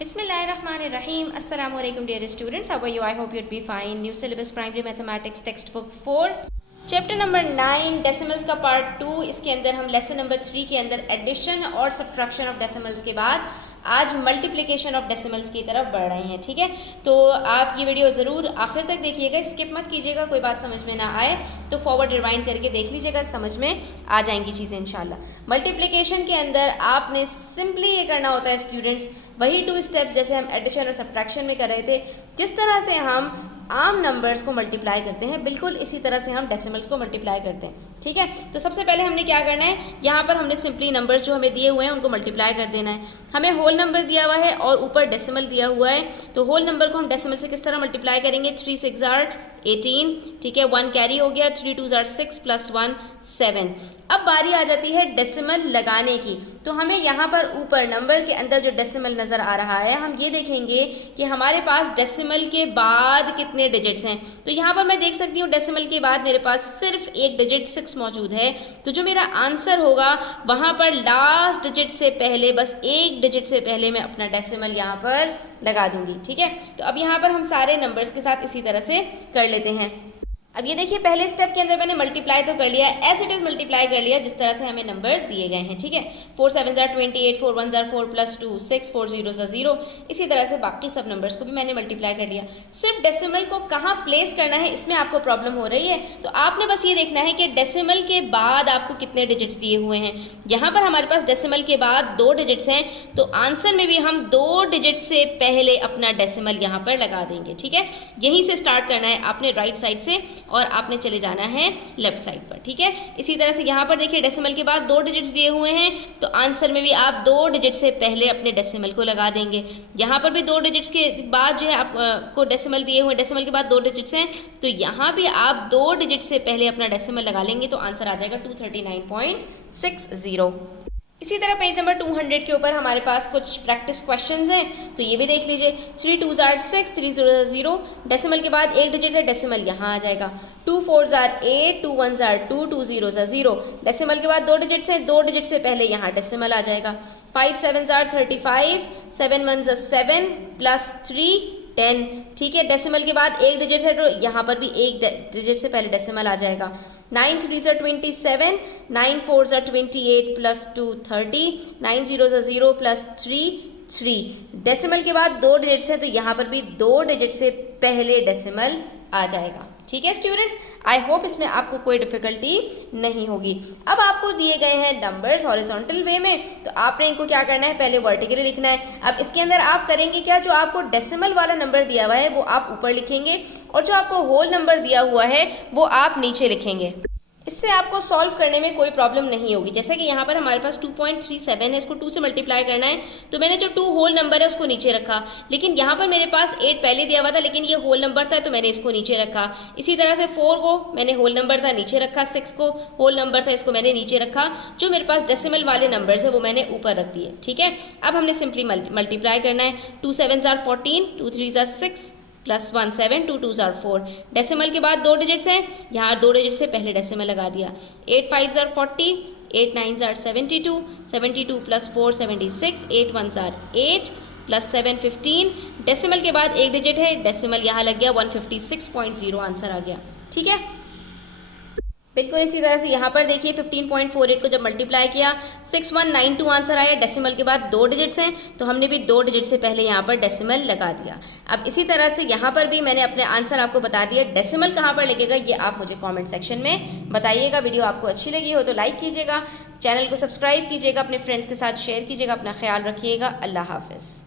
Bismillahirrahmanirrahim. Assalamu alaikum dear students. How are you? I hope you'd be fine. New syllabus primary mathematics textbook 4 chapter number 9 decimals का part 2। इसके अंदर हम lesson number 3 के अंदर addition और subtraction of decimals के बाद आज मल्टीप्लिकेशन ऑफ डेसिमल्स की तरफ बढ़ रहे हैं। ठीक है, तो आप ये वीडियो ज़रूर आखिर तक देखिएगा, स्किप मत कीजिएगा। कोई बात समझ में ना आए तो फॉरवर्ड रिवाइंड करके देख लीजिएगा, समझ में आ जाएंगी चीज़ें इंशाल्लाह। मल्टीप्लिकेशन के अंदर आपने सिंपली ये करना होता है स्टूडेंट्स, वही 2 स्टेप्स जैसे हम एडिशन और सब्ट्रैक्शन में कर रहे थे, जिस तरह से हम आम नंबर्स को मल्टीप्लाई करते हैं बिल्कुल इसी तरह से हम डेसिमल्स को मल्टीप्लाई करते हैं। ठीक है, तो सबसे पहले हमने क्या करना है, यहाँ पर हमने सिंपली नंबर्स जो हमें दिए हुए हैं उनको मल्टीप्लाई कर देना है। हमें होल नंबर दिया हुआ है और ऊपर डेसिमल दिया हुआ है, तो होल नंबर को हम डेसिमल से किस तरह मल्टीप्लाई करेंगे। 3 6 18, ठीक है, 1 कैरी हो गया, 3 2 6 + 1 7। अब बारी आ जाती है डेसिमल लगाने की, तो हमें यहाँ पर ऊपर नंबर के अंदर जो डेसिमल नज़र आ रहा है, हम ये देखेंगे कि हमारे पास डेसिमल के बाद कितने डिजिट्स हैं। तो यहाँ पर मैं देख सकती हूँ डेसिमल के बाद मेरे पास सिर्फ एक डिजिट 6 मौजूद है, तो जो मेरा आंसर होगा वहाँ पर लास्ट डिजिट से पहले, बस एक डिजिट से पहले मैं अपना डेसिमल यहाँ पर लगा दूंगी। ठीक है, तो अब यहाँ पर हम सारे नंबर्स के साथ इसी तरह से कर लेते हैं। अब ये देखिए, पहले स्टेप के अंदर मैंने मल्टीप्लाई तो कर लिया, एज इट इज़ मल्टीप्लाई कर लिया जिस तरह से हमें नंबर्स दिए गए हैं। ठीक है, 4 7 28, 4 1 4 + 2 6, 4 0 0। इसी तरह से बाकी सब नंबर्स को भी मैंने मल्टीप्लाई कर लिया। सिर्फ डेसिमल को कहाँ प्लेस करना है इसमें आपको प्रॉब्लम हो रही है, तो आपने बस ये देखना है कि डेसिमल के बाद आपको कितने डिजिट्स दिए हुए हैं। यहाँ पर हमारे पास डेसिमल के बाद 2 डिजिट्स हैं, तो आंसर में भी हम 2 डिजिट से पहले अपना डेसिमल यहाँ पर लगा देंगे। ठीक है, यहीं से स्टार्ट करना है आपने राइट साइड से और आपने चले जाना है लेफ्ट साइड पर। ठीक है, इसी तरह से यहाँ पर देखिए डेसिमल के बाद 2 डिजिट्स दिए हुए हैं, तो आंसर में भी आप 2 डिजिट से पहले अपने डेसिमल को लगा देंगे। यहाँ पर भी 2 डिजिट्स के बाद जो है आपको डेसिमल दिए हुए हैं, डेसिमल के बाद 2 डिजिट्स हैं, तो यहाँ भी आप 2 डिजिट से पहले अपना डेसिमल लगा लेंगे, तो आंसर आ जाएगा 239.60। इसी तरह पेज नंबर 200 के ऊपर हमारे पास कुछ प्रैक्टिस क्वेश्चंस हैं, तो ये भी देख लीजिए। 3 2 6, 3 0 0, डेसिमल के बाद एक डिजिट है, डेसिमल यहाँ आ जाएगा। 2 4 8, 2 1 2, 2 0 0, डेसिमल के बाद 2 डिजिट्स हैं, 2 डिजिट से पहले यहाँ डेसिमल आ जाएगा। 5 7 35, 7 1 7 + 3 10। ठीक है, डेसिमल के बाद एक डिजिट है, तो यहाँ पर भी एक डिजिट से पहले डेसिमल आ जाएगा। 9 3 27, 9 4 28 + 2 30, 9 0 0 + 3 3। डेसिमल के बाद 2 डिजिट्स हैं, तो यहाँ पर भी 2 डिजिट से पहले डेसिमल आ जाएगा। ठीक है स्टूडेंट्स, आई होप इसमें आपको कोई डिफिकल्टी नहीं होगी। अब आपको दिए गए हैं नंबर्स हॉरिजॉन्टल वे में, तो आपने इनको क्या करना है, पहले वर्टिकली लिखना है। अब इसके अंदर आप करेंगे क्या, जो आपको डेसिमल वाला नंबर दिया हुआ है वो आप ऊपर लिखेंगे, और जो आपको होल नंबर दिया हुआ है वो आप नीचे लिखेंगे। इससे आपको सॉल्व करने में कोई प्रॉब्लम नहीं होगी। जैसे कि यहाँ पर हमारे पास 2.37 है, इसको 2 से मल्टीप्लाई करना है, तो मैंने जो 2 होल नंबर है उसको नीचे रखा, लेकिन यहाँ पर मेरे पास 8 पहले दिया हुआ था, लेकिन ये होल नंबर था तो मैंने इसको नीचे रखा। इसी तरह से 4 को मैंने होल नंबर था नीचे रखा, 6 को होल नंबर था इसको मैंने नीचे रखा, जो मेरे पास डेसिमल वाले नंबर्स है वो मैंने ऊपर रख दिए। ठीक है, अब हमने सिंपली मल्टीप्लाई करना है। 2 7 14, 2 3 6 + 1 7, 2 2 4। डेसिमल के बाद 2 डिजिट्स हैं, यहाँ 2 डिजिट से पहले डेसिमल लगा दिया। 8 5 40, 8 9 72, 72 + 4 76, 8 1 8 + 7 15। डेसिमल के बाद एक डिजिट है, डेसिमल यहाँ लग गया 156.0, आंसर आ गया। ठीक है, बिल्कुल इसी तरह से यहाँ पर देखिए 15.48 को जब मल्टीप्लाई किया 6192 आंसर आया। डेसिमल के बाद 2 डिजिट्स हैं, तो हमने भी 2 डिजिट से पहले यहाँ पर डेसिमल लगा दिया। अब इसी तरह से यहाँ पर भी मैंने अपने आंसर आपको बता दिया। डेसिमल कहाँ पर लगेगा ये आप मुझे कमेंट सेक्शन में बताइएगा। वीडियो आपको अच्छी लगी हो तो लाइक कीजिएगा, चैनल को सब्सक्राइब कीजिएगा, अपने फ्रेंड्स के साथ शेयर कीजिएगा। अपना ख्याल रखिएगा। अल्लाह हाफिज़।